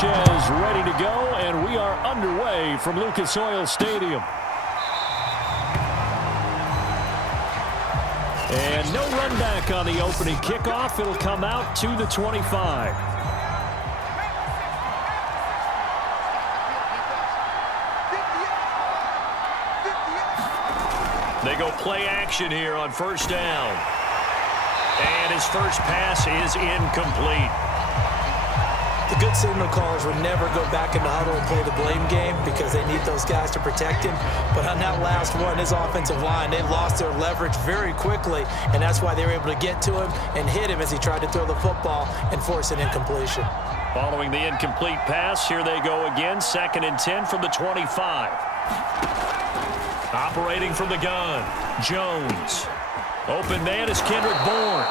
Sanchez ready to go, and we are underway from Lucas Oil Stadium. And no run back on the opening kickoff. It'll come out to the 25. They go play action here on first down. And his first pass is incomplete. The good signal callers would never go back in the huddle and play the blame game because they need those guys to protect him. But on that last one, his offensive line, they lost their leverage very quickly, and that's why they were able to get to him and hit him as he tried to throw the football and force an incompletion. Following the incomplete pass, here they go again, 2nd and 10 from the 25. Operating from the gun, Jones. Open man is Kendrick Bourne.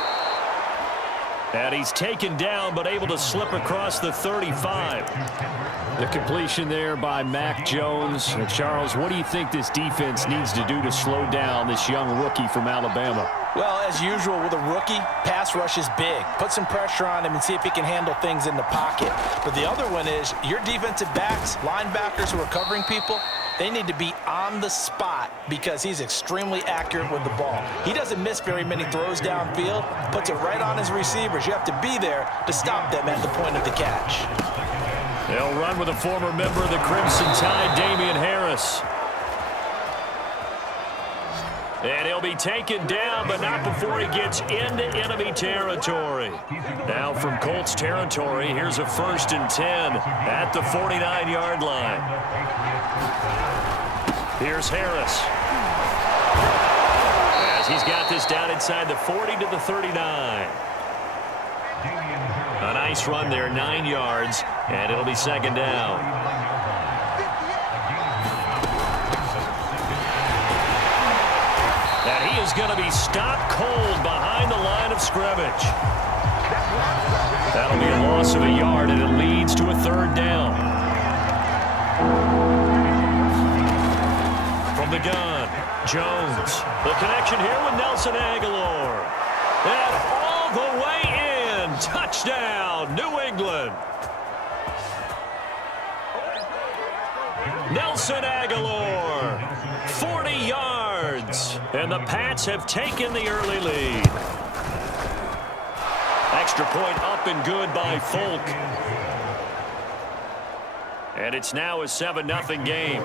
And he's taken down, but able to slip across the 35. The completion there by Mac Jones. And Charles, what do you think this defense needs to do to slow down this young rookie from Alabama? Well, as usual with a rookie, pass rush is big. Put some pressure on him and see if he can handle things in the pocket. But the other one is your defensive backs, linebackers who are covering people, they need to be on the spot because he's extremely accurate with the ball. He doesn't miss very many throws downfield, puts it right on his receivers. You have to be there to stop them at the point of the catch. They'll run with a former member of the Crimson Tide, Damian Harris. And he'll be taken down, but not before he gets into enemy territory. Now from Colts territory, here's a 1st and 10 at the 49-yard line. Here's Harris. As he's got this down inside the 40 to the 39. A nice run there, 9 yards, and it'll be 2nd down. And he is going to be stopped cold behind the line of scrimmage. That'll be a loss of a yard, and it leads to a 3rd down. From the gun, Jones. The connection here with Nelson Aguilar. And all the way in. Touchdown, New England. Nelson Aguilar, 40 yards. And the Pats have taken the early lead. Extra point up and good by Folk. And it's now a 7-0 game.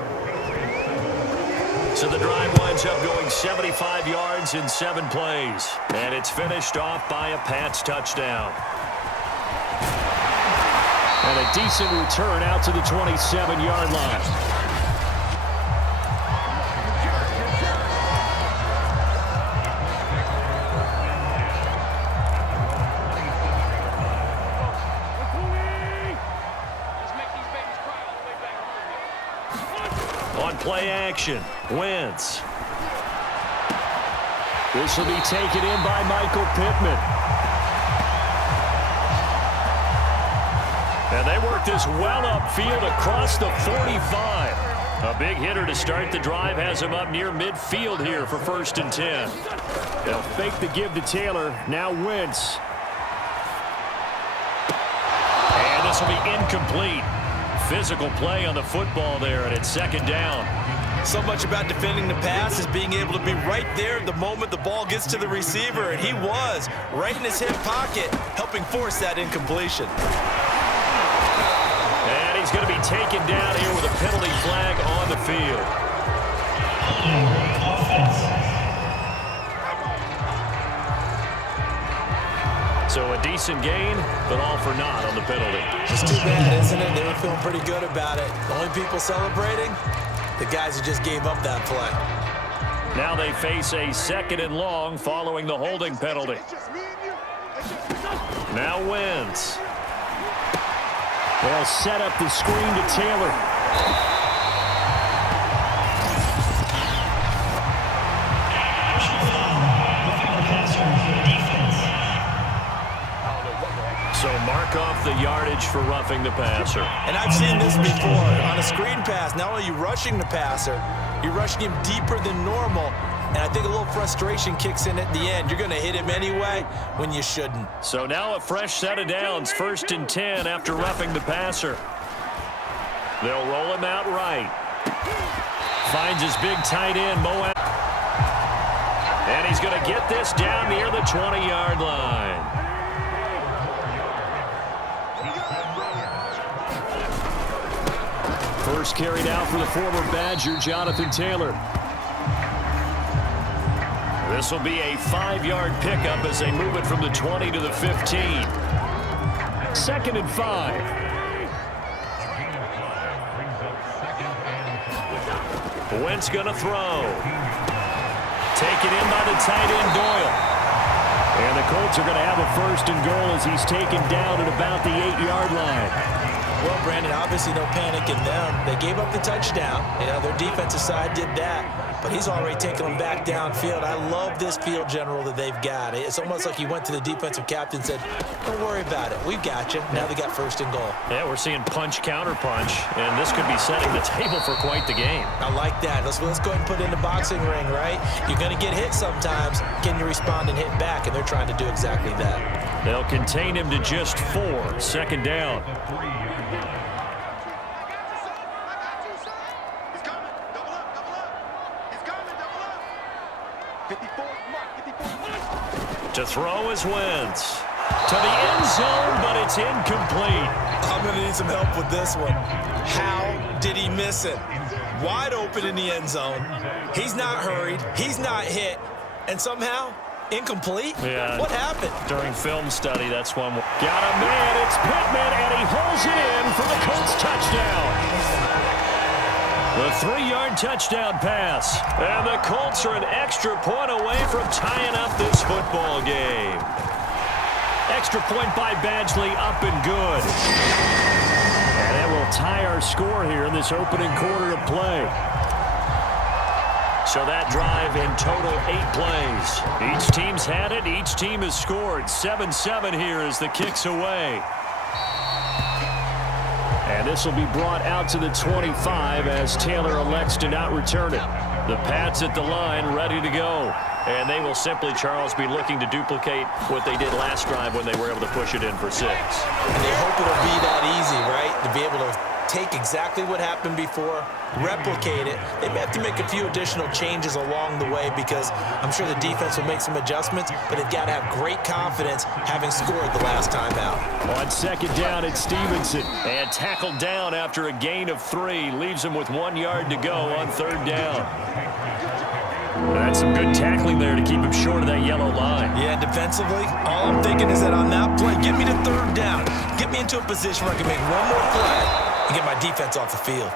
So the drive winds up going 75 yards in 7 plays. And it's finished off by a Pats touchdown. And a decent return out to the 27-yard line. On play action, Wentz. This will be taken in by Michael Pittman. And they work this well upfield across the 45. A big hitter to start the drive has him up near midfield here for 1st and 10. They'll fake the give to Taylor. Now Wentz. And this will be incomplete. Physical play on the football there, and it's 2nd down. So much about defending the pass is being able to be right there the moment the ball gets to the receiver, and he was right in his hip pocket, helping force that incompletion. And he's going to be taken down here with a penalty flag on the field. So a decent gain, but all for naught on the penalty. Just too bad, isn't it? They were feeling pretty good about it. The only people celebrating, the guys who just gave up that play. Now they face a 2nd and long following the holding penalty. Now Wentz. They'll set up the screen to Taylor. So mark off the yardage for roughing the passer. And I've seen this before. On a screen pass, not only are you rushing the passer, you're rushing him deeper than normal. And I think a little frustration kicks in at the end. You're going to hit him anyway when you shouldn't. So now a fresh set of downs, 1st and 10 after roughing the passer. They'll roll him out right. Finds his big tight end, Mo. And he's going to get this down near the 20-yard line. First carried out for the former Badger, Jonathan Taylor. This will be a 5-yard pickup as they move it from the 20 to the 15. 2nd and 5. Wentz going to throw. Taken in by the tight end, Doyle. And the Colts are going to have a 1st and goal as he's taken down at about the 8-yard line. Well, Brandon, obviously no panic in them. They gave up the touchdown. Their defensive side did that. But he's already taken them back downfield. I love this field general that they've got. It's almost like he went to the defensive captain and said, don't worry about it. We've got you. Now they got 1st and goal. Yeah, we're seeing punch, counter punch, and this could be setting the table for quite the game. I like that. Let's go ahead and put it in the boxing ring, right? You're going to get hit sometimes. Can you respond and hit back? And they're trying to do exactly that. They'll contain him to just 4. 2nd down. To throw is Wentz. To the end zone, but it's incomplete. I'm going to need some help with this one. How did he miss it? Wide open in the end zone. He's not hurried. He's not hit. And somehow, incomplete? Yeah. What happened? During film study, that's one. Got a man. It's Pittman, and he holds it in for the Colts touchdown. The 3-yard touchdown pass. And the Colts are an extra point away from tying up this football game. Extra point by Badgley, up and good. And it will tie our score here in this opening quarter of play. So that drive in total 8 plays. Each team's had it. Each team has scored. 7-7 here as the kick's away. And this will be brought out to the 25 as Taylor elects to not return it. The Pats at the line ready to go. And they will simply, Charles, be looking to duplicate what they did last drive when they were able to push it in for 6. And they hope it'll be that easy, right? To be able to take exactly what happened before, replicate it. They may have to make a few additional changes along the way because I'm sure the defense will make some adjustments, but they've got to have great confidence having scored the last time out. On 2nd down, it's Stevenson. And tackled down after a gain of 3. Leaves him with 1 yard to go on 3rd down. That's some good tackling there to keep him short of that yellow line. Yeah, defensively, all I'm thinking is that on that play, get me to 3rd down. Get me into a position where I can make one more play and get my defense off the field.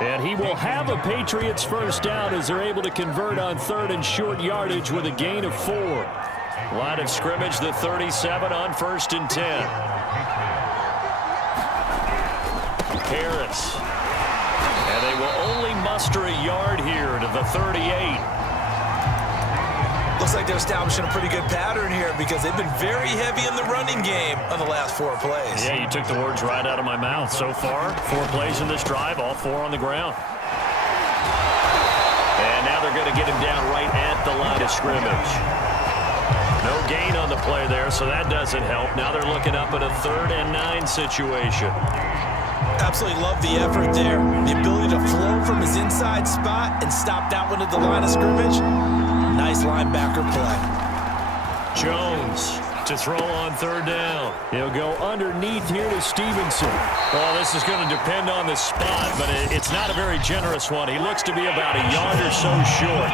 And he will have a Patriots 1st down as they're able to convert on 3rd and short yardage with a gain of 4. Line of scrimmage, the 37 on 1st and 10. Harris. And they will only muster a yard here to the 38. Looks like they're establishing a pretty good pattern here because they've been very heavy in the running game on the last 4 plays. Yeah, you took the words right out of my mouth. So far, 4 plays in this drive, all 4 on the ground. And now they're going to get him down right at the line of scrimmage. No gain on the play there, so that doesn't help. Now they're looking up at a 3rd and 9 situation. Absolutely love the effort there. The ability to flow from his inside spot and stop that one at the line of scrimmage. Nice linebacker play. Jones to throw on 3rd down. He'll go underneath here to Stevenson. Well, this is going to depend on the spot, but it's not a very generous one. He looks to be about a yard or so short.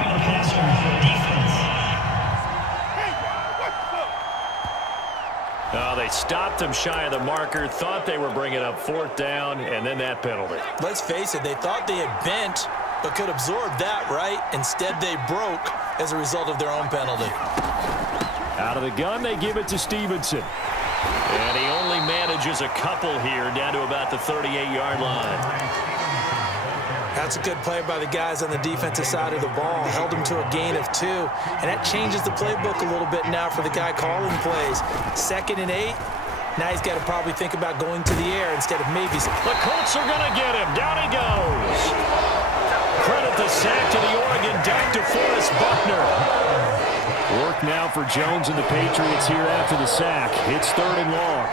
They stopped him shy of the marker, thought they were bringing up 4th down, and then that penalty. Let's face it, they thought they had bent, but could absorb that, right? Instead, they broke as a result of their own penalty. Out of the gun, they give it to Stevenson. And he only manages a couple here down to about the 38-yard line. That's a good play by the guys on the defensive side of the ball. Held him to a gain of 2. And that changes the playbook a little bit now for the guy calling plays. 2nd and 8. Now he's got to probably think about going to the air instead of maybe. The Colts are going to get him. Down he goes. Credit the sack to the Oregon Duck to Forrest Buckner. Work now for Jones and the Patriots here after the sack. It's 3rd and long.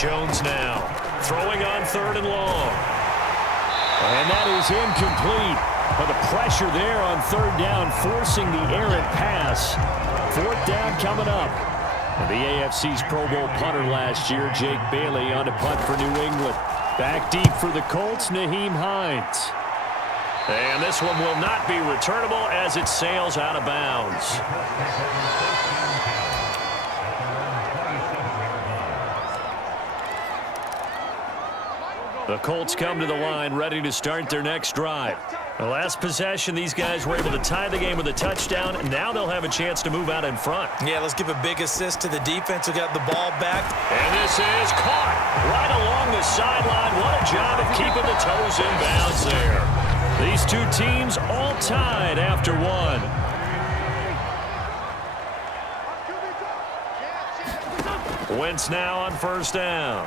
Jones now throwing on 3rd and long. And that is incomplete. But the pressure there on 3rd down, forcing the errant pass. 4th down coming up. The AFC's Pro Bowl punter last year, Jake Bailey, on to punt for New England. Back deep for the Colts, Nyheim Hines. And this one will not be returnable as it sails out of bounds. The Colts come to the line, ready to start their next drive. The last possession, these guys were able to tie the game with a touchdown, and now they'll have a chance to move out in front. Yeah, let's give a big assist to the defense who got the ball back. And this is caught right along the sideline. What a job of keeping the toes in bounds there. These two teams all tied after one. Wentz now on 1st down.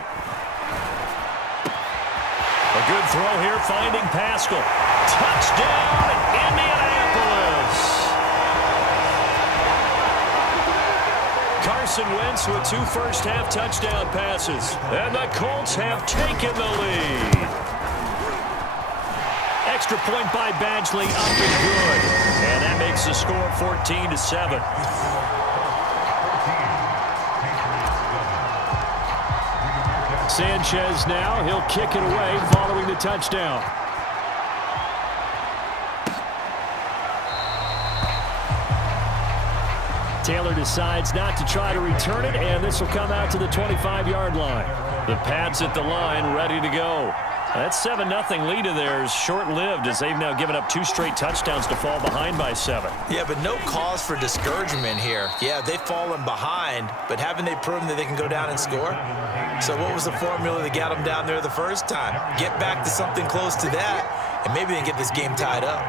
A good throw here, finding Pascal. Touchdown, Indianapolis. Carson Wentz with 2 first-half touchdown passes. And the Colts have taken the lead. Extra point by Badgley, up and good. And that makes the score 14-7. Sanchez now, he'll kick it away following the touchdown. Taylor decides not to try to return it, and this will come out to the 25-yard line. The Pats at the line, ready to go. That 7-0 lead of theirs short-lived as they've now given up 2 straight touchdowns to fall behind by 7. Yeah, but no cause for discouragement here. Yeah, they've fallen behind, but haven't they proven that they can go down and score? So what was the formula that got them down there the first time? Get back to something close to that, and maybe they can get this game tied up.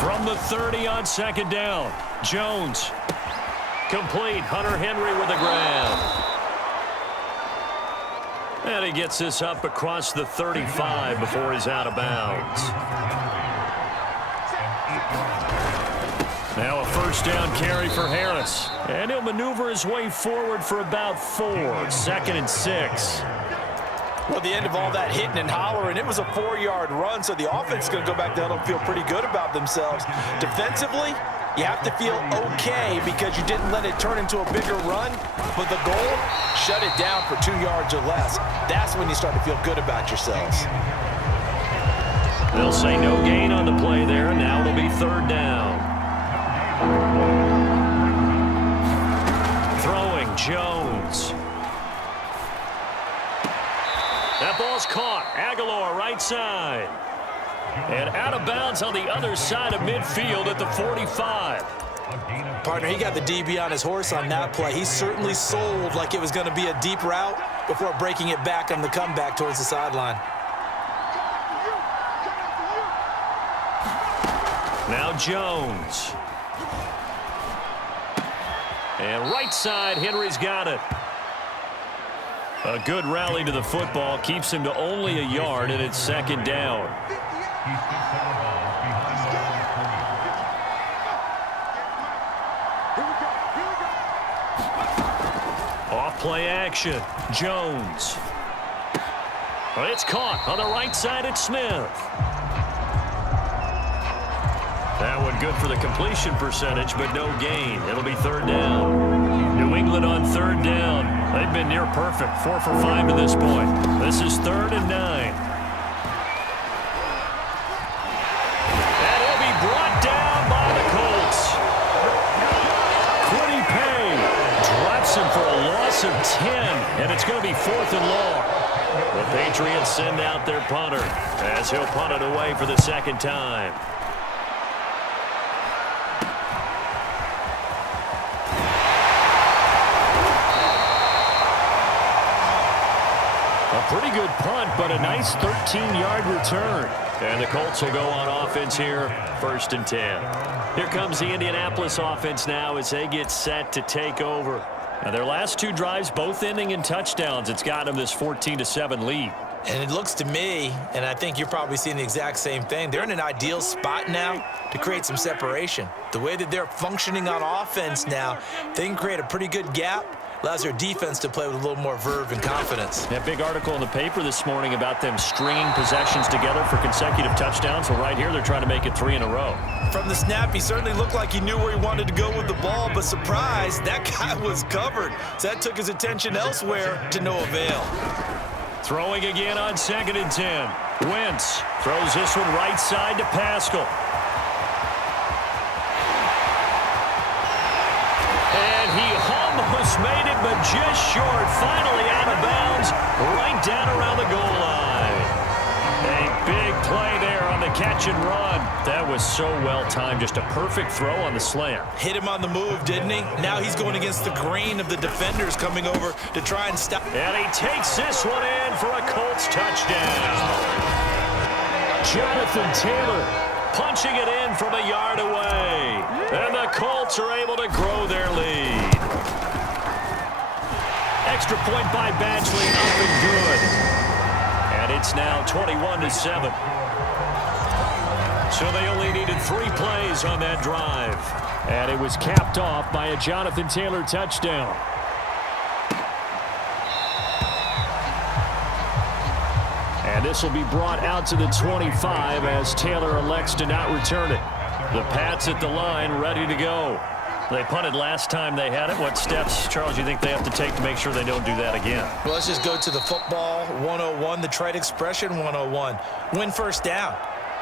From the 30 on 2nd down, Jones. Complete, Hunter Henry with the grab. And he gets this up across the 35 before he's out of bounds. Now a 1st down carry for Harris. And he'll maneuver his way forward for about 4. 2nd and 6. Well, the end of all that hitting and hollering, it was a 4-yard run, so the offense is going to go back down and feel pretty good about themselves. Defensively, you have to feel okay because you didn't let it turn into a bigger run, but the goal, shut it down for 2 yards or less. That's when you start to feel good about yourselves. They'll say no gain on the play there, and now it'll be 3rd down. Throwing, Jones. That ball's caught. Aguilar, right side. And out of bounds on the other side of midfield at the 45. Partner, he got the DB on his horse on that play. He certainly sold like it was going to be a deep route before breaking it back on the comeback towards the sideline. Now Jones. And right side, Henry's got it. A good rally to the football keeps him to only a yard, and it's 2nd down. Off play action, Jones. It's caught on the right side at Smith. That one good for the completion percentage, but no gain. It'll be 3rd down. New England on 3rd down. They've been near perfect, 4 for 5 to this point. This is 3rd and 9. And he'll be brought down by the Colts. Quiddy Pay drops him for a loss of 10, and it's going to be 4th and long. The Patriots send out their punter as he'll punt it away for the 2nd time. Pretty good punt, but a nice 13-yard return. And the Colts will go on offense here, 1st and 10. Here comes the Indianapolis offense now as they get set to take over. Now, their last 2 drives, both ending in touchdowns. It's got them this 14-7 lead. And it looks to me, and I think you're probably seeing the exact same thing, they're in an ideal spot now to create some separation. The way that they're functioning on offense now, they can create a pretty good gap, allows their defense to play with a little more verve and confidence. That big article in the paper this morning about them stringing possessions together for consecutive touchdowns. Well, right here, they're trying to make it 3 in a row. From the snap, he certainly looked like he knew where he wanted to go with the ball, but surprise, that guy was covered. So that took his attention elsewhere to no avail. Throwing again on 2nd and 10. Wentz throws this one right side to Pascal. And he almost made it, but just short. Finally out of bounds, right down around the goal line. A big play there on the catch and run. That was so well timed. Just a perfect throw on the slant. Hit him on the move, didn't he? Now he's going against the grain of the defenders coming over to try and stop. And he takes this one in for a Colts touchdown. Jonathan Taylor punching it in from a yard away. And the Colts are able to grow their lead. Extra point by Badgley, up and good. And it's now 21-7. So they only needed 3 plays on that drive. And it was capped off by a Jonathan Taylor touchdown. And this will be brought out to the 25 as Taylor elects to not return it. The Pats at the line, ready to go. They punted last time they had it. What steps, Charles, do you think they have to take to make sure they don't do that again? Well, let's just go to the football 101, the trade expression 101. Win first down.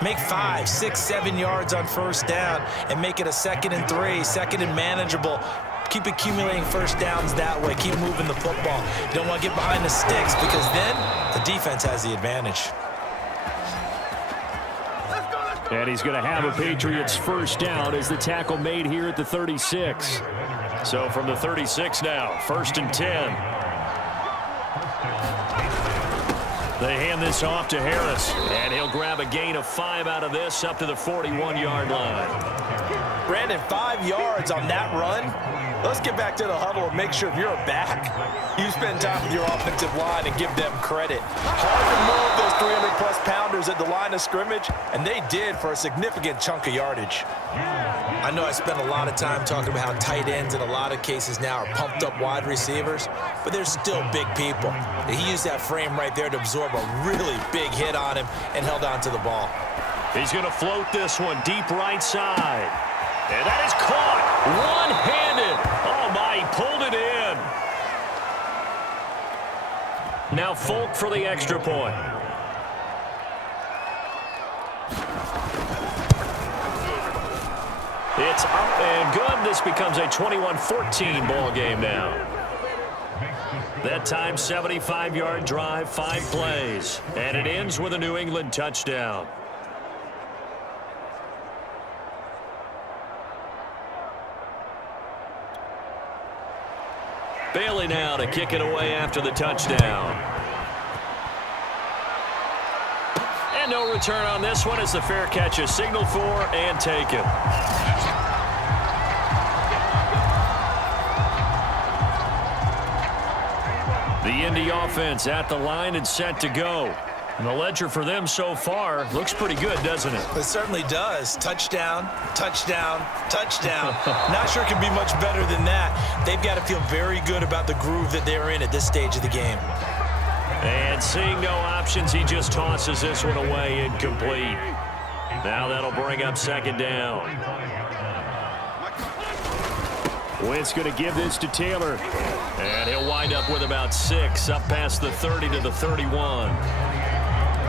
Make 5, 6, 7 yards on first down and make it a 2nd and 3, 2nd and manageable. Keep accumulating first downs that way. Keep moving the football. You don't want to get behind the sticks because then the defense has the advantage. And he's going to have a Patriots first down as the tackle made here at the 36. So from the 36 now, 1st and 10. They hand this off to Harris, and he'll grab a gain of 5 out of this up to the 41-yard line. Brandon, 5 yards on that run. Let's get back to the huddle and make sure if you're a back, you spend time with your offensive line and give them credit. Hard to move those 300-plus pounders at the line of scrimmage, and they did for a significant chunk of yardage. I know I spent a lot of time talking about how tight ends in a lot of cases now are pumped up wide receivers, but they're still big people. He used that frame right there to absorb a really big hit on him and held on to the ball. He's going to float this one deep right side. And that is caught one-handed. Oh, my, he pulled it in. Now Folk for the extra point. It's up and good. This becomes a 21-14 ball game now. That time, 75-yard drive, 5 plays. And it ends with a New England touchdown. Bailey now to kick it away after the touchdown. And no return on this one as the fair catch is signaled for and taken. The Indy offense at the line and set to go. And the ledger for them so far looks pretty good, doesn't it? It certainly does. Touchdown, touchdown, touchdown. Not sure it can be much better than that. They've got to feel very good about the groove that they're in at this stage of the game. And seeing no options, he just tosses this one away incomplete. Now that'll bring up 2nd down. Wentz going to give this to Taylor. And he'll wind up with about 6 up past the 30 to the 31.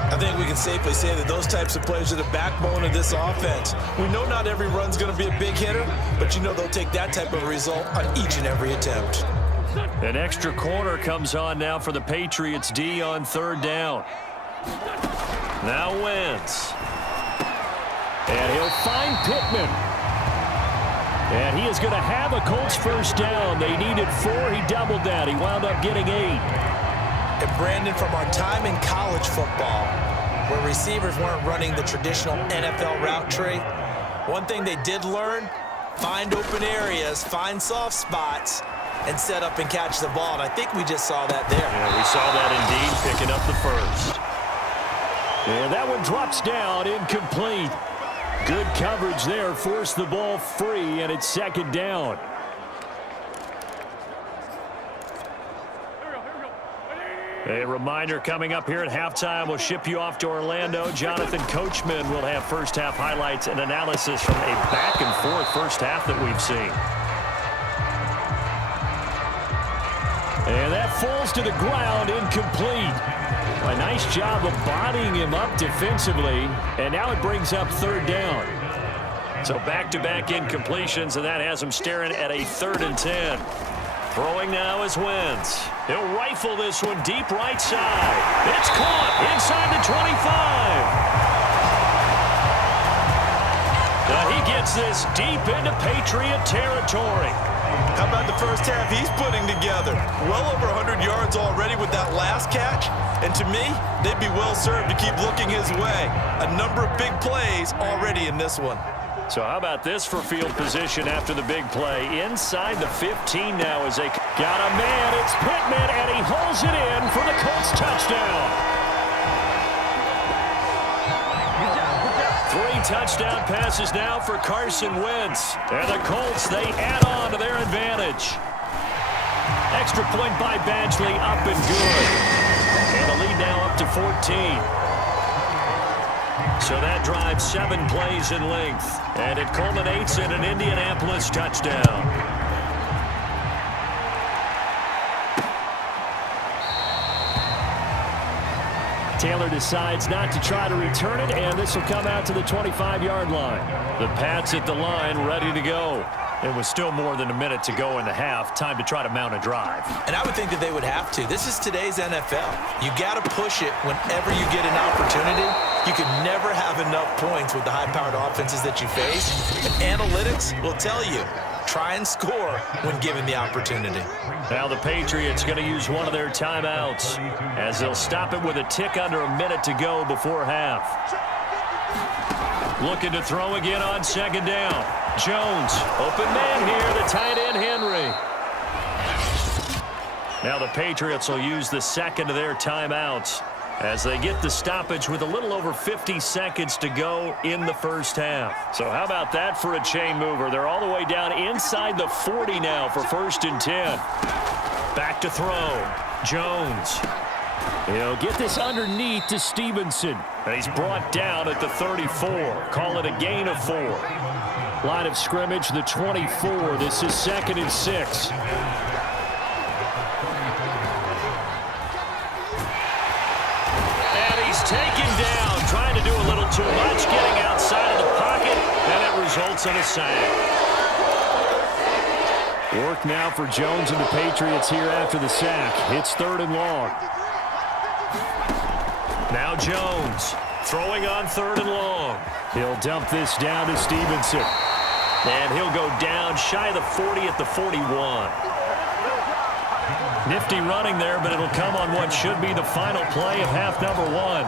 I think we can safely say that those types of plays are the backbone of this offense. We know not every run's going to be a big hitter, but you know they'll take that type of result on each and every attempt. An extra corner comes on now for the Patriots D on 3rd down. Now Wentz. And he'll find Pittman. And he is going to have a Colts first down. They needed 4. He doubled that. He wound up getting 8. And Brandon, from our time in college football, where receivers weren't running the traditional NFL route tree, one thing they did learn, find open areas, find soft spots, and set up and catch the ball. And I think we just saw that there. Yeah, we saw that indeed, picking up the first. And that one drops down, incomplete. Good coverage there, forced the ball free, and it's second down. A reminder coming up here at halftime, we'll ship you off to Orlando. Jonathan Coachman will have first half highlights and analysis from a back-and-forth first half that we've seen. And that falls to the ground, incomplete. A nice job of bodying him up defensively, and now it brings up third down. So back-to-back incompletions, and that has him staring at a 3rd and 10. Throwing now is Wentz. He'll rifle this one deep right side. It's caught inside the 25. Now he gets this deep into Patriot territory. How about the first half he's putting together? Well over 100 yards already with that last catch. And to me, they'd be well served to keep looking his way. A number of big plays already in this one. So how about this for field position after the big play? Inside the 15 now as they got a man. It's Pittman, and he holds it in for the Colts touchdown. 3 touchdown passes now for Carson Wentz. And the Colts, they add on to their advantage. Extra point by Badgley, up and good. And the lead now up to 14. So that drives 7 plays in length. And it culminates in an Indianapolis touchdown. Taylor decides not to try to return it, and this will come out to the 25-yard line. The Pats at the line, ready to go. It was still more than a minute to go in the half. Time to try to mount a drive. And I would think that they would have to. This is today's NFL. You got to push it whenever you get an opportunity. You can never have enough points with the high-powered offenses that you face. And analytics will tell you, try and score when given the opportunity. Now the Patriots going to use one of their timeouts as they'll stop it with a tick under a minute to go before half. Looking to throw again on second down. Jones, open man here, the tight end Henry. Now the Patriots will use the second of their timeouts as they get the stoppage with a little over 50 seconds to go in the first half. So how about that for a chain mover? They're all the way down inside the 40 now for 1st and 10. Back to throw. Jones. He'll get this underneath to Stevenson. And he's brought down at the 34. Call it a gain of 4. Line of scrimmage, the 24. This is 2nd and 6. And he's taken down, trying to do a little too much, getting outside of the pocket, and it results in a sack. Work now for Jones and the Patriots here after the sack. It's 3rd and long. Now Jones throwing on 3rd and long. He'll dump this down to Stevenson. And he'll go down shy of the 40 at the 41. Nifty running there, but it'll come on what should be the final play of half number 1.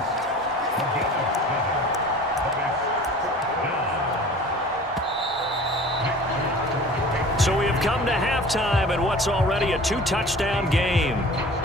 So we have come to halftime and what's already a 2-touchdown game.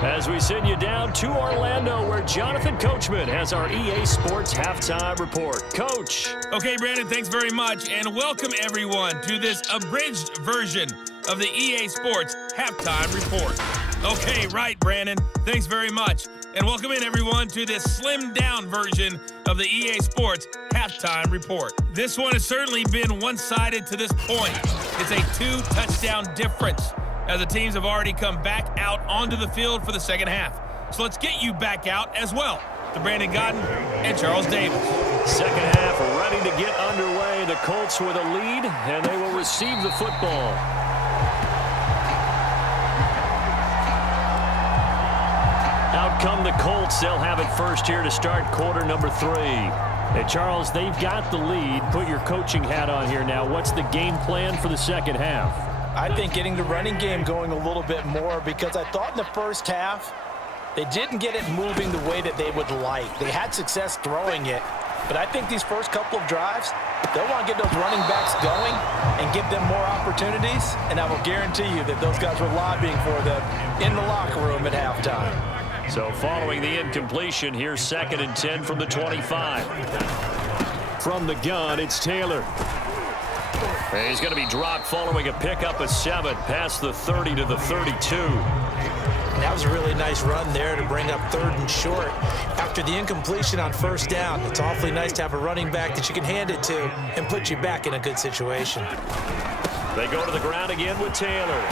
As we send you down to Orlando, where Jonathan Coachman has our EA Sports Halftime Report. Coach. Okay, Brandon, thanks very much, and welcome everyone to this abridged version of the EA Sports Halftime Report. Okay, right, Brandon, thanks very much, and welcome in everyone to this slimmed-down version of the EA Sports Halftime Report. This one has certainly been one-sided to this point. It's a 2-touchdown difference, as the teams have already come back out onto the field for the second half. So let's get you back out as well to Brandon Godden and Charles Davis. Second half ready to get underway. The Colts with a lead, and they will receive the football. Out come the Colts. They'll have it first here to start quarter number 3. Hey, Charles, they've got the lead. Put your coaching hat on here now. What's the game plan for the second half? I think getting the running game going a little bit more, because I thought in the first half they didn't get it moving the way that they would like. They had success throwing it, but I think these first couple of drives, they'll want to get those running backs going and give them more opportunities, and I will guarantee you that those guys were lobbying for them in the locker room at halftime. So following the incompletion, here's 2nd and 10 from the 25. From the gun, it's Taylor. He's going to be dropped following a pickup of 7 past the 30 to the 32. That was a really nice run there to bring up 3rd and short. After the incompletion on 1st down, it's awfully nice to have a running back that you can hand it to and put you back in a good situation. They go to the ground again with Taylor.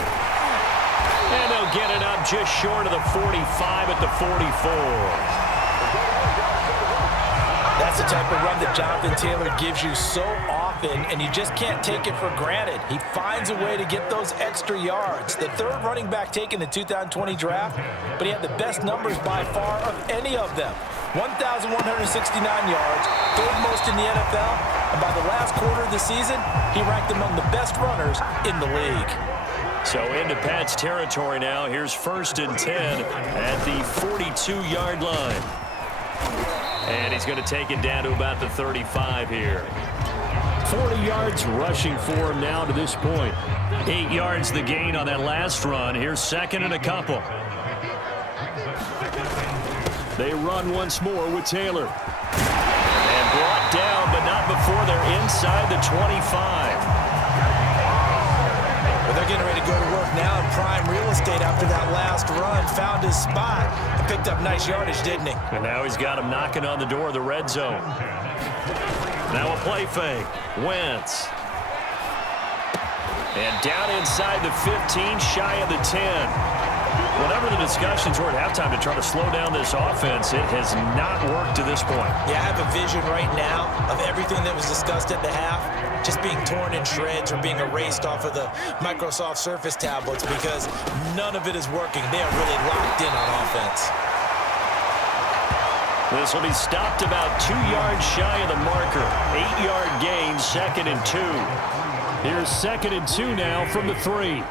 And they'll get it up just short of the 45 at the 44. That's the type of run that Jonathan Taylor gives you so often, and you just can't take it for granted. He finds a way to get those extra yards. The 3rd running back taken in the 2020 draft, but he had the best numbers by far of any of them. 1,169 yards, 3rd most in the NFL, and by the last quarter of the season, he ranked among the best runners in the league. So into Pat's territory now. Here's 1st and 10 at the 42-yard line. And he's going to take it down to about the 35 here. 40 yards rushing for him now to this point. 8 yards the gain on that last run. Here's 2nd and a couple. They run once more with Taylor. And brought down, but not before they're inside the 25. Well, they're getting ready to go to work now in prime real estate after that last run. Found his spot and picked up nice yardage, didn't he? And now he's got him knocking on the door of the red zone. Now a play fake. Wentz. And down inside the 15, shy of the 10. Whatever the discussions were at halftime to try to slow down this offense, it has not worked to this point. Yeah, I have a vision right now of everything that was discussed at the half just being torn in shreds or being erased off of the Microsoft Surface tablets because none of it is working. They are really locked in on offense. This will be stopped about 2 yards shy of the marker. 8-yard gain, 2nd and 2. Here's 2nd and 2 now from the 3.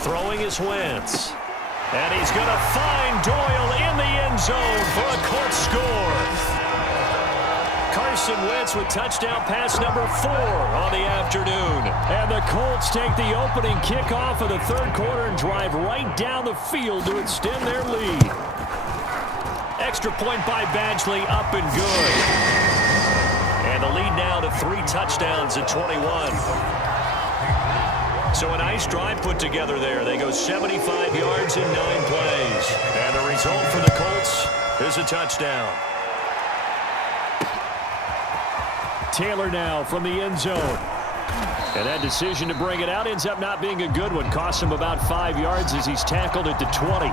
Throwing is Wentz. And he's going to find Doyle in the end zone for a Colts score. Carson Wentz with touchdown pass number 4 on the afternoon. And the Colts take the opening kickoff of the 3rd quarter and drive right down the field to extend their lead. Extra point by Badgley, up and good. And the lead now to 3 touchdowns at 21. So a nice drive put together there. They go 75 yards in 9 plays. And the result for the Colts is a touchdown. Taylor now from the end zone. And that decision to bring it out ends up not being a good one. Costs him about 5 yards as he's tackled at the 20.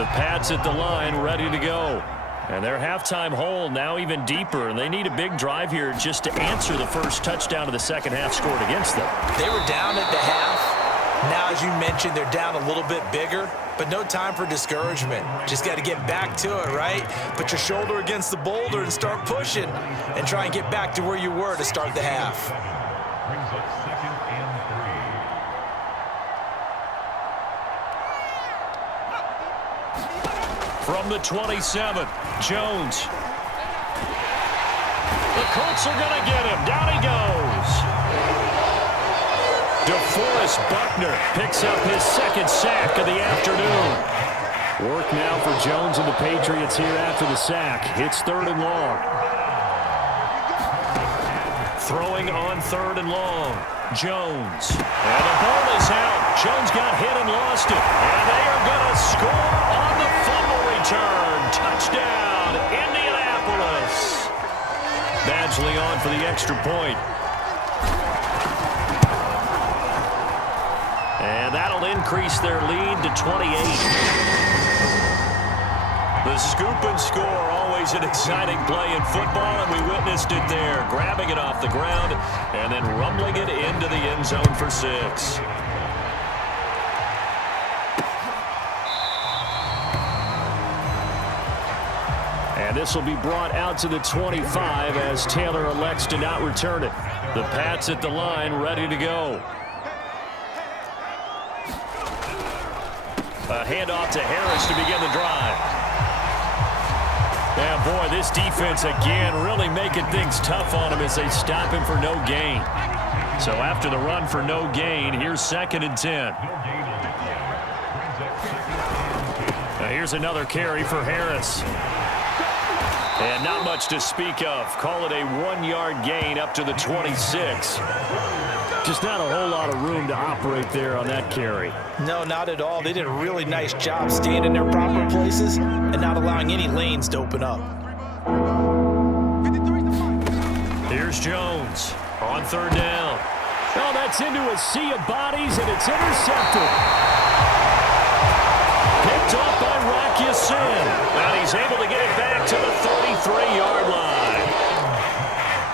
The Pats at the line ready to go. And their halftime hole now even deeper, and they need a big drive here just to answer the first touchdown of the second half scored against them. They were down at the half. Now, as you mentioned, they're down a little bit bigger, but no time for discouragement. Just got to get back to it, right? Put your shoulder against the boulder and start pushing and try and get back to where you were to start the half. From the 27, Jones. The Colts are going to get him. Down he goes. DeForest Buckner picks up his 2nd sack of the afternoon. Work now for Jones and the Patriots here after the sack. It's 3rd and long. Throwing on 3rd and long. Jones. And the ball is out. Jones got hit and lost it. And they are going to score on the fumble return. Touchdown, Indianapolis. Badgley on for the extra point. And that'll increase their lead to 28. The scoop and score, always an exciting play in football, and we witnessed it there. Grabbing it off the ground and then rumbling it into the end zone for 6. And this will be brought out to the 25 as Taylor elects to not return it. The Pats at the line ready to go. A handoff to Harris to begin the drive. Yeah, boy, this defense again really making things tough on him as they stop him for no gain. So after the run for no gain, here's 2nd and 10. Now here's another carry for Harris. And not much to speak of. Call it a 1-yard gain up to the 26. Just not a whole lot of room to operate there on that carry. No, not at all. They did a really nice job staying in their proper places and not allowing any lanes to open up. Here's Jones on 3rd down. Oh, that's into a sea of bodies, and it's intercepted. Picked off by Rocky Sin. And he's able to get it back to the 33-yard line.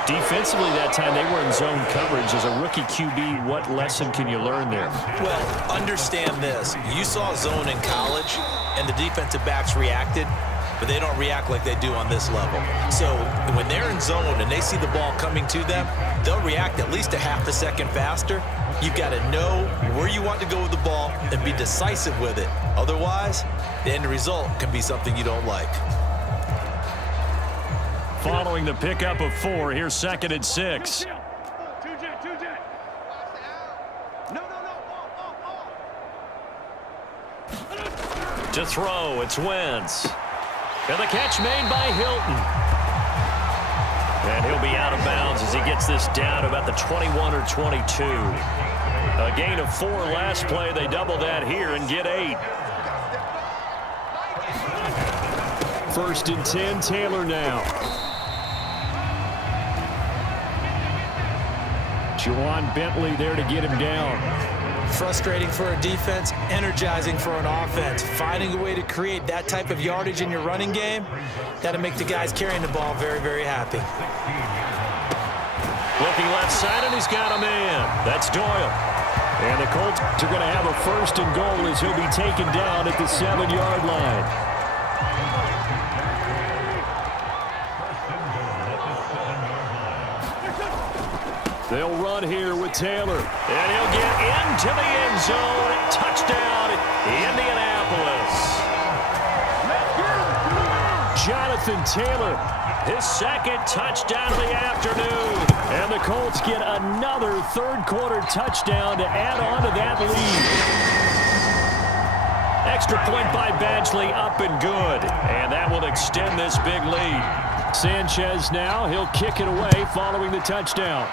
Defensively that time, they were in zone coverage. As a rookie QB, what lesson can you learn there? Well, understand this. You saw zone in college, and the defensive backs reacted, but they don't react like they do on this level. So when they're in zone and they see the ball coming to them, they'll react at least a half a second faster. You've got to know where you want to go with the ball and be decisive with it. Otherwise, the end result can be something you don't like. Following the pickup of 4, here's 2nd and 6. To throw, it's Wentz. And the catch made by Hilton. And he'll be out of bounds as he gets this down to about the 21 or 22. A gain of 4 last play. They double that here and get 8. 1st and 10, Taylor now. Juwan Bentley there to get him down. Frustrating for a defense, energizing for an offense. Finding a way to create that type of yardage in your running game, got to make the guys carrying the ball very, very happy. Looking left side, and he's got a man. That's Doyle. And the Colts are going to have a 1st and goal as he'll be taken down at the 7-yard line. They'll run here with Taylor. And he'll get into the end zone. Touchdown, Indianapolis. Jonathan Taylor, his 2nd touchdown of the afternoon. And the Colts get another 3rd-quarter touchdown to add on to that lead. Extra point by Badgley, up and good. And that will extend this big lead. Sanchez now, he'll kick it away following the touchdown.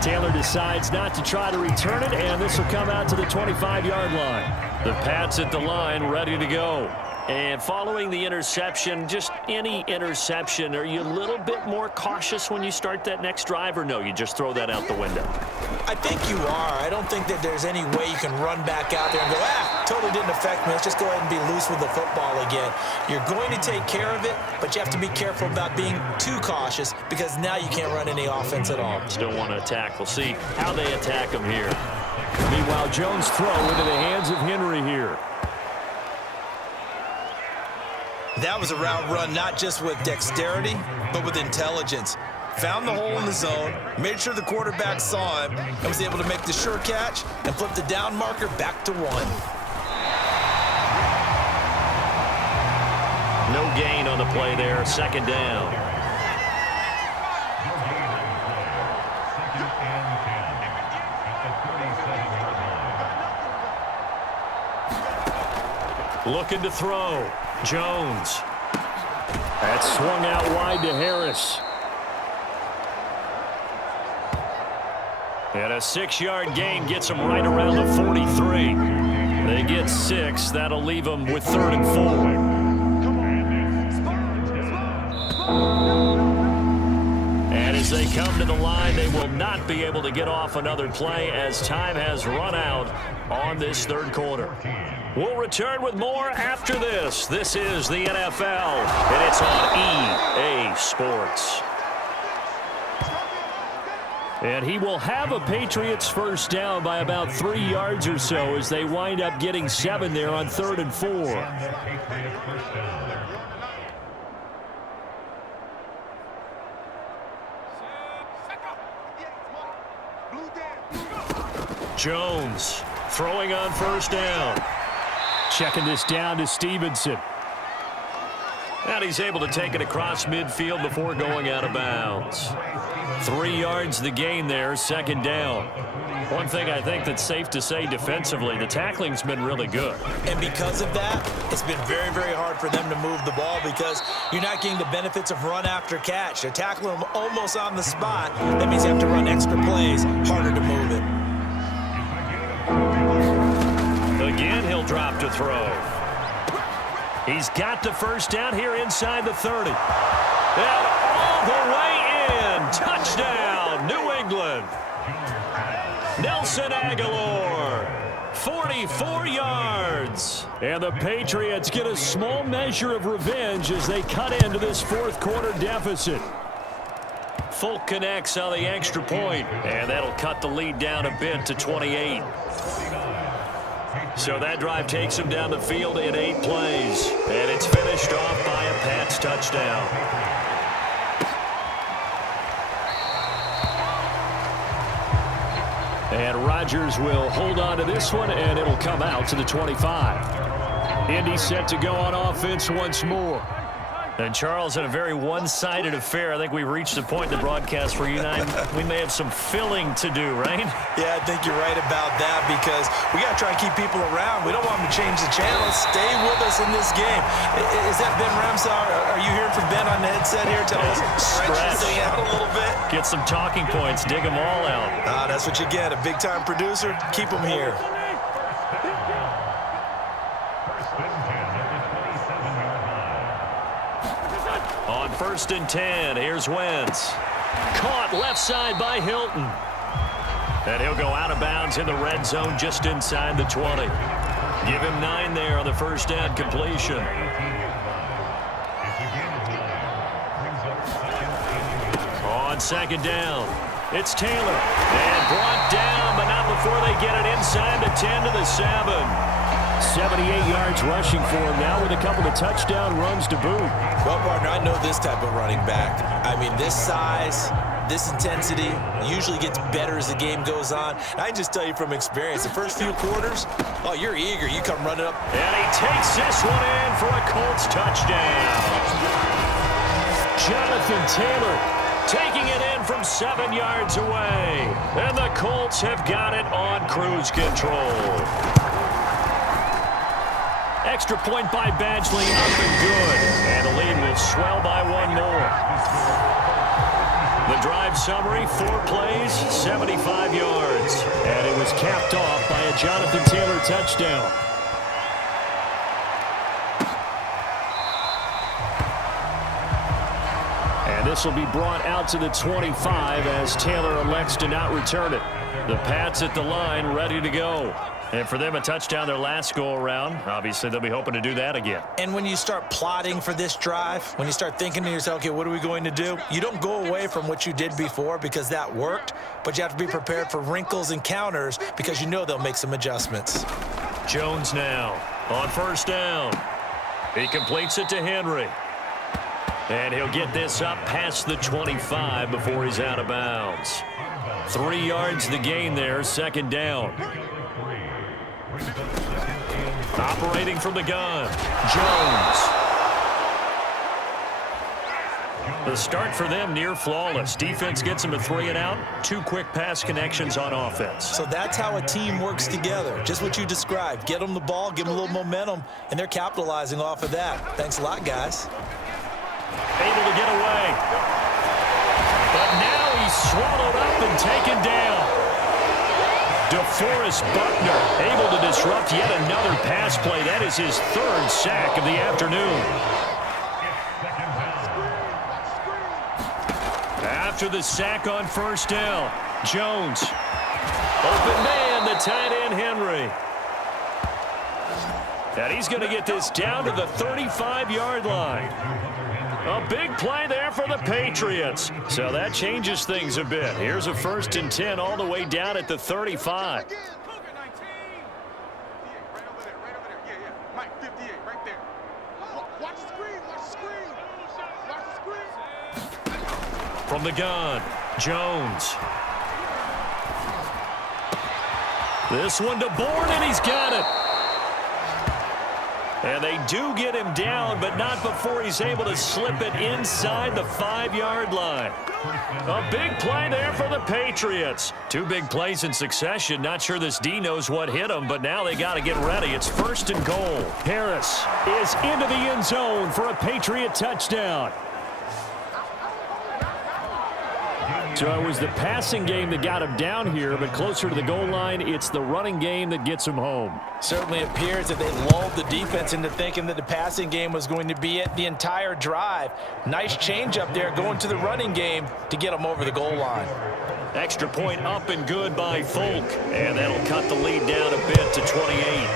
Taylor decides not to try to return it, and this will come out to the 25-yard line. The Pats at the line, ready to go. And following the interception, just any interception, are you a little bit more cautious when you start that next drive, or no, you just throw that out the window? I think you are. I don't think that there's any way you can run back out there and go, totally didn't affect me. Let's just go ahead and be loose with the football again. You're going to take care of it, but you have to be careful about being too cautious because now you can't run any offense at all. Still want to attack. We'll see how they attack him here. Meanwhile, Jones' throw into the hands of Henry here. That was a route run not just with dexterity, but with intelligence. Found the hole in the zone, made sure the quarterback saw him, and was able to make the sure catch and flip the down marker back to 1. No gain on the play there, 2nd down. Looking to throw. Jones. That's swung out wide to Harris. And a 6-yard gain gets them right around the 43. They get 6. That'll leave them with 3rd and 4. And as they come to the line, they will not be able to get off another play as time has run out on this 3rd quarter. We'll return with more after this. This is the NFL, and it's on EA Sports. And he will have a Patriots 1st down by about 3 yards or so as they wind up getting 7 there on 3rd and 4. Jones Throwing on first down. Checking this down to Stevenson. And he's able to take it across midfield before going out of bounds. 3 yards the gain there, second down. One thing I think that's safe to say defensively, the tackling's been really good. And because of that, it's been very, very hard for them to move the ball because you're not getting the benefits of run after catch. They're tackling them almost on the spot. That means you have to run extra plays, harder to move it. Again, he'll drop to throw. He's got the first down here inside the 30. And all the way in. Touchdown, New England. Nelson Aguilar, 44 yards. And the Patriots get a small measure of revenge as they cut into this fourth quarter deficit. Folk connects on the extra point, and that'll cut the lead down a bit to 28. So that drive takes him down the field in 8 plays, and it's finished off by a Pats touchdown. And Rodgers will hold on to this one, and it'll come out to the 25. Indy set to go on offense once more. And Charles, in a very one-sided affair, I think we reached the point in the broadcast where you and I, we may have some filling to do, right? Yeah, I think you're right about that because we got to try and keep people around. We don't want them to change the channel. Stay with us in this game. Is that Ben Ramsar? Are you hearing from Ben on the headset here? Tell us, stretch this thing out a little bit. Get some talking points. Dig them all out. That's what you get. A big-time producer. Keep them here. On 1st and 10, here's Wentz. Caught left side by Hilton. And he'll go out of bounds in the red zone just inside the 20. Give him 9 there on the first down completion. On 2nd down, it's Taylor. And brought down, but not before they get it inside the 10 to the 7. 78 yards rushing for him now with a couple of touchdown runs to boot. Well, partner, I know this type of running back. I mean, this size, this intensity usually gets better as the game goes on. And I can just tell you from experience, the first few quarters, oh, you're eager. You come running up. And he takes this one in for a Colts touchdown. Jonathan Taylor taking it in from 7 yards away. And the Colts have got it on cruise control. Extra point by Badgley, up and good. And the lead will swell by 1 more. The drive summary, 4 plays, 75 yards. And it was capped off by a Jonathan Taylor touchdown. And this will be brought out to the 25 as Taylor elects to not return it. The Pats at the line, ready to go. And for them, a touchdown their last go-around. Obviously, they'll be hoping to do that again. And when you start plotting for this drive, when you start thinking to yourself, okay, what are we going to do? You don't go away from what you did before because that worked, but you have to be prepared for wrinkles and counters because you know they'll make some adjustments. Jones now on first down. He completes it to Henry. And he'll get this up past the 25 before he's out of bounds. 3 yards the gain there, second down. Operating from the gun, Jones. The start for them near flawless. Defense gets them a 3 and out. 2 quick pass connections on offense. So that's how a team works together. Just what you described. Get them the ball, give them a little momentum, and they're capitalizing off of that. Thanks a lot, guys. Able to get away. But now he's swallowed up and taken down. DeForest Buckner able to disrupt yet another pass play. That is his 3rd sack of the afternoon. After the sack on first down, Jones. Open man, the tight end Henry. And he's going to get this down to the 35-yard line. A big play there for the Patriots. So that changes things a bit. Here's a 1st and 10 all the way down at the 35. From the gun, Jones. This one to Bourne, and he's got it. And they do get him down, but not before he's able to slip it inside the 5-yard line. A big play there for the Patriots. 2 big plays in succession. Not sure this D knows what hit him, but now they got to get ready. It's 1st and goal. Harris is into the end zone for a Patriot touchdown. So it was the passing game that got him down here, but closer to the goal line, it's the running game that gets him home. Certainly appears that they lulled the defense into thinking that the passing game was going to be it the entire drive. Nice change up there going to the running game to get them over the goal line. Extra point up and good by Folk, and that'll cut the lead down a bit to 28.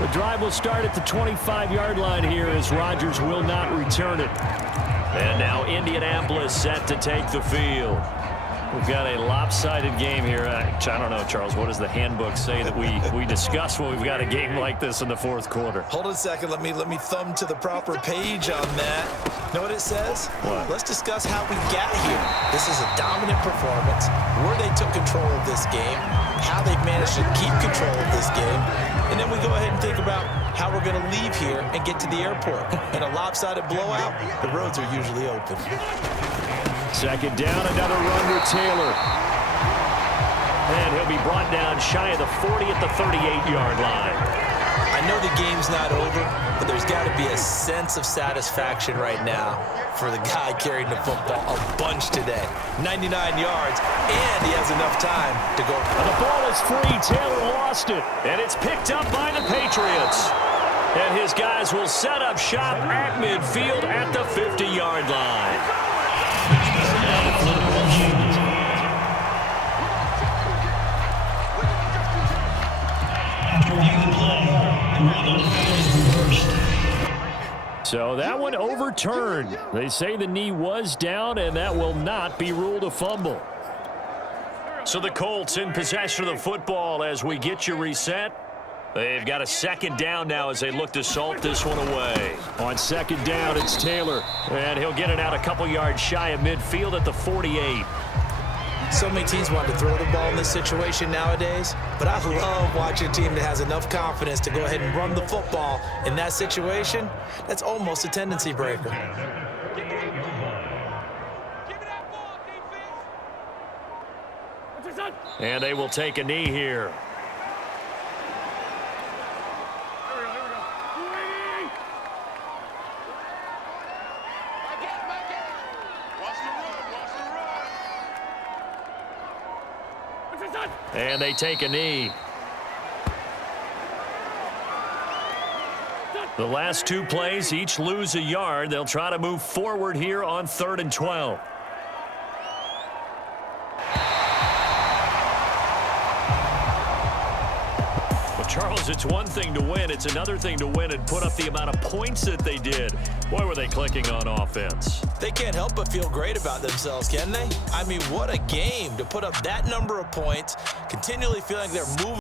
The drive will start at the 25-yard line here as Rodgers will not return it. And now Indianapolis set to take the field. We've got a lopsided game here. I don't know, Charles, what does the handbook say that we discuss when we've got a game like this in the 4th quarter? Hold on a second. Let me thumb to the proper page on that. Know what it says? What? Let's discuss how we got here. This is a dominant performance, where they took control of this game, how they've managed to keep control of this game, and then we go ahead and think about how we're going to leave here and get to the airport. In a lopsided blowout, the roads are usually open. 2nd down, another run with Taylor. And he'll be brought down shy of the 40 at the 38-yard line. I know the game's not over, but there's got to be a sense of satisfaction right now for the guy carrying the football a bunch today. 99 yards, and he has enough time to go. The ball is free. Taylor lost it, and it's picked up by the Patriots. And his guys will set up shop at midfield at the 50-yard line. So that one overturned. They say the knee was down, and that will not be ruled a fumble. So the Colts in possession of the football as we get you reset. They've got a 2nd down now as they look to salt this one away. On 2nd down, it's Taylor, and he'll get it out a couple yards shy of midfield at the 48. So many teams want to throw the ball in this situation nowadays, but I love watching a team that has enough confidence to go ahead and run the football in that situation. That's almost a tendency breaker. And they will take a knee here. And they take a knee. The last 2 plays each lose a yard. They'll try to move forward here on 3rd and 12. Well, Charles, it's one thing to win. It's another thing to win and put up the amount of points that they did. Boy, were they clicking on offense. They can't help but feel great about themselves, can they? I mean, what a game to put up that number of points, continually feeling they're moving.